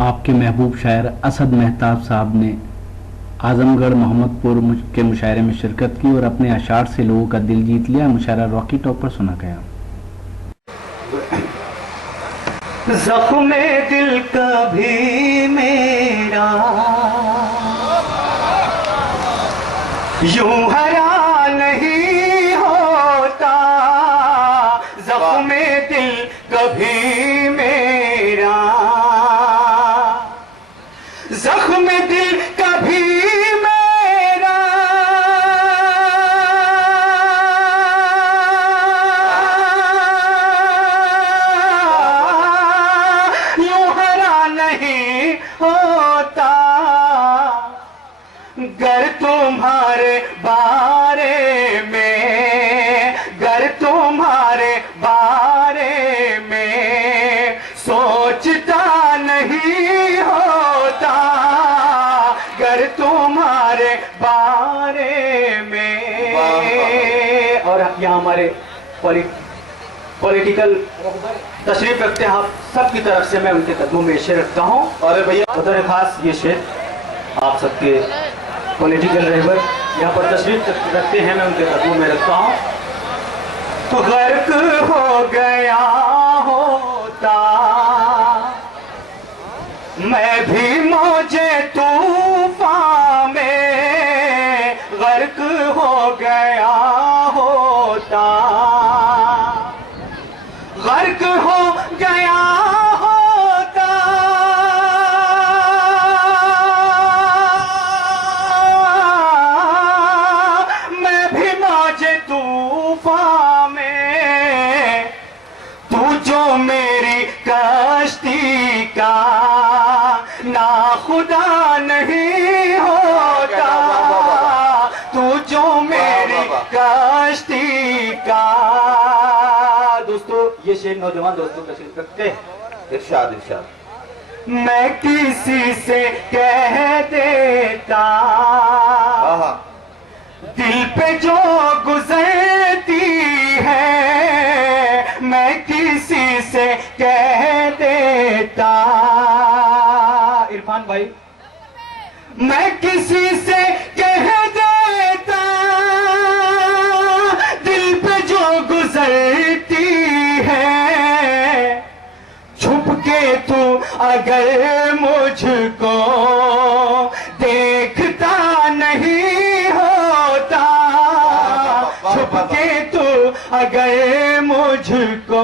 आपके महबूब शायर असद मेहताब साहब ने आजमगढ़ मोहम्मदपुर के मुशायरे में शिरकत की और अपने अशार से लोगों का दिल जीत लिया। मुशायरा रॉकी टॉप पर सुना गया। ज़ख्म दिल कभी मेरा यूं हरा नहीं होता, ज़ख्म दिल कभी मेरा, ज़ख्म दिल कभी मेरा यूं हरा नहीं होता, गर तुम्हारे बारे में, गर तुम्हारे बारे में सोचता नहीं होता, गर तुम्हारे बारे में। और यहाँ हमारे पॉलिटिकल तशरीफ रखते हैं आप सब की तरफ से, मैं उनके कदमों में शेर रखता हूँ। और भैया बतौर खास ये शेर आप सबके पॉलिटिकल रहबर यहाँ पर तशरीफ रखते हैं, मैं उनके कदमों में रखता हूँ। तो गर्क हो गया होता मैं भी मौजे तूफान में, गर्क हो गया होता, गर्क हो गया होता, मैं भी मौजे तूफान में, तू जो मेरी कश्ती का ना खुदा नहीं होता, तू जो मेरी कश्ती का। दोस्तों ये शेर नौजवान दोस्तों का शेर रखते हैं। इरशाद इरशाद। मैं किसी से कह देता दिल पे जो गुजरती है, मैं किसी से कह देता, इरफान भाई, मैं किसी से कह देता दिल पे जो गुजरती है, छुप के तू अगर मुझको देखता नहीं होता, छुप के तू अगर मुझको।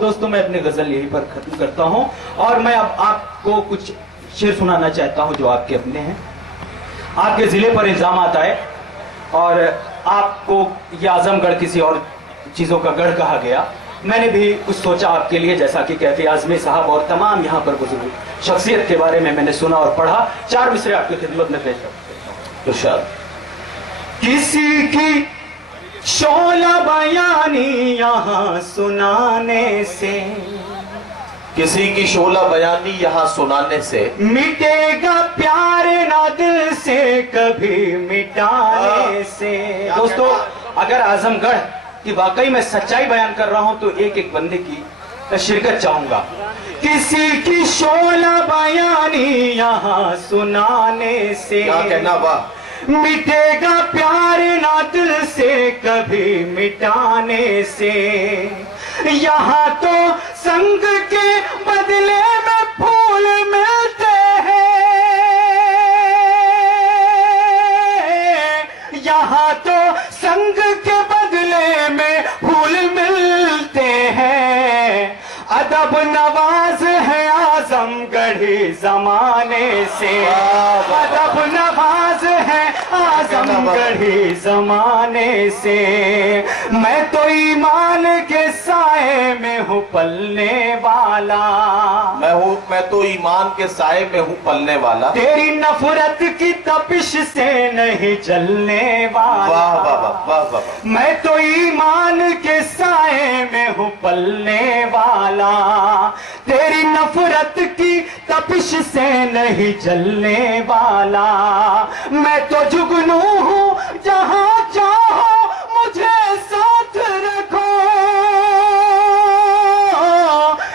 दोस्तों मैं अपनी गजल यहीं पर खत्म करता हूं और मैं अब आपको कुछ शेर सुनाना चाहता हूं जो आपके अपने हैं। आपके जिले पर इल्जाम आता है और आपको ये आजमगढ़ किसी और चीजों का गढ़ कहा गया। मैंने भी कुछ सोचा आपके लिए, जैसा कि कैफी आजमी साहब और तमाम यहाँ पर बुजुर्ग शख्सियत के बारे में मैंने सुना और पढ़ा। 4 मिसरे आपकी खिदमत में पेश करता हूं। किसी की शोला बयानी यहाँ सुनाने से, किसी की शोला बयानी यहाँ सुनाने से मिटेगा प्यार ना दिल से कभी मिटाने से। दोस्तों अगर आजमगढ़ की वाकई में सच्चाई बयान कर रहा हूं तो एक एक बंदे की शिरकत चाहूंगा। किसी की शोला बयानी यहाँ सुनाने से, क्या कहना वाह, मिटेगा प्यार ना दिल से कभी मिटाने से। यहाँ तो संग के बदले में फूल मिलते हैं, यहाँ तो संग के बदले में फूल मिलते हैं। अदब नवाज है आजमगढ़ी जमाने से, अदब नवाज है आजमगढ़ी जमाने से। मैं तो ईमान के साए में हूँ पलने वाला, मैं तो ईमान के साए में हूँ पलने वाला, तेरी नफरत की तपिश से नहीं जलने वाला। वाह वाह वाह वाह वाह। मैं तो ईमान के साए में हूँ पलने वाला, तेरी नफरत की तपिश से नहीं जलने वाला। मैं तो जुगनू हूँ जहाँ चाहो मुझे साथ रखो,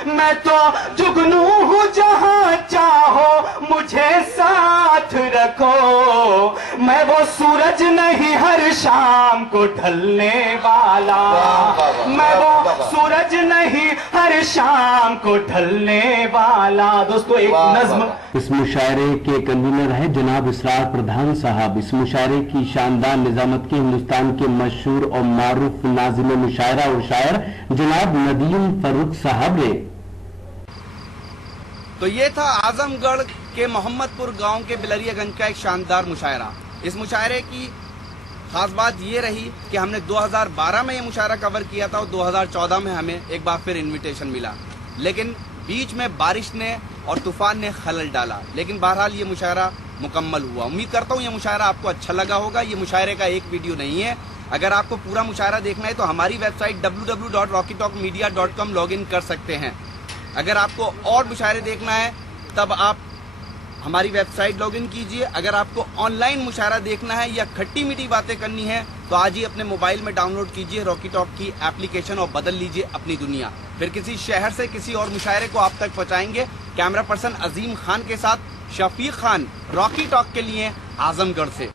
मैं तो जुगनू हूँ जहाँ चाहो सूरज नहीं हर शाम को ढलने वाला, मैं वो सूरज नहीं हर शाम को ढलने वाला। दोस्तों एक नज्म। इस मुशायरे के कन्वीनर है जनाब इसरार प्रधान साहब। इस मुशायरे की शानदार निजामत की हिंदुस्तान के मशहूर और मारूफ नाज़िम मुशायरा और शायर जनाब नदीम फर्रुख साहब ने। तो ये था आजमगढ़ के मोहम्मदपुर गांव के बिलरियागंज का एक शानदार मुशायरा। इस मुशायरे की खास बात ये रही कि हमने 2012 में ये मुशायरा कवर किया था और 2014 में हमें एक बार फिर इनविटेशन मिला, लेकिन बीच में बारिश ने और तूफान ने खलल डाला। लेकिन बहरहाल ये मुशायरा मुकम्मल हुआ। उम्मीद करता हूँ ये मुशायरा आपको अच्छा लगा होगा। ये मुशायरे का एक वीडियो नहीं है। अगर आपको पूरा मुशायरा देखना है तो हमारी वेबसाइट www.rockytalkmedia.com लॉगिन कर सकते हैं। अगर आपको और मुशायरे देखना है तब आप हमारी वेबसाइट लॉगिन कीजिए। अगर आपको ऑनलाइन मुशायरा देखना है या खट्टी मीठी बातें करनी है तो आज ही अपने मोबाइल में डाउनलोड कीजिए रॉकी टॉक की एप्लीकेशन और बदल लीजिए अपनी दुनिया। फिर किसी शहर से किसी और मुशायरे को आप तक पहुंचाएंगे। कैमरा पर्सन अजीम खान के साथ शफीक खान, रॉकी टॉक के लिए आजमगढ़ से।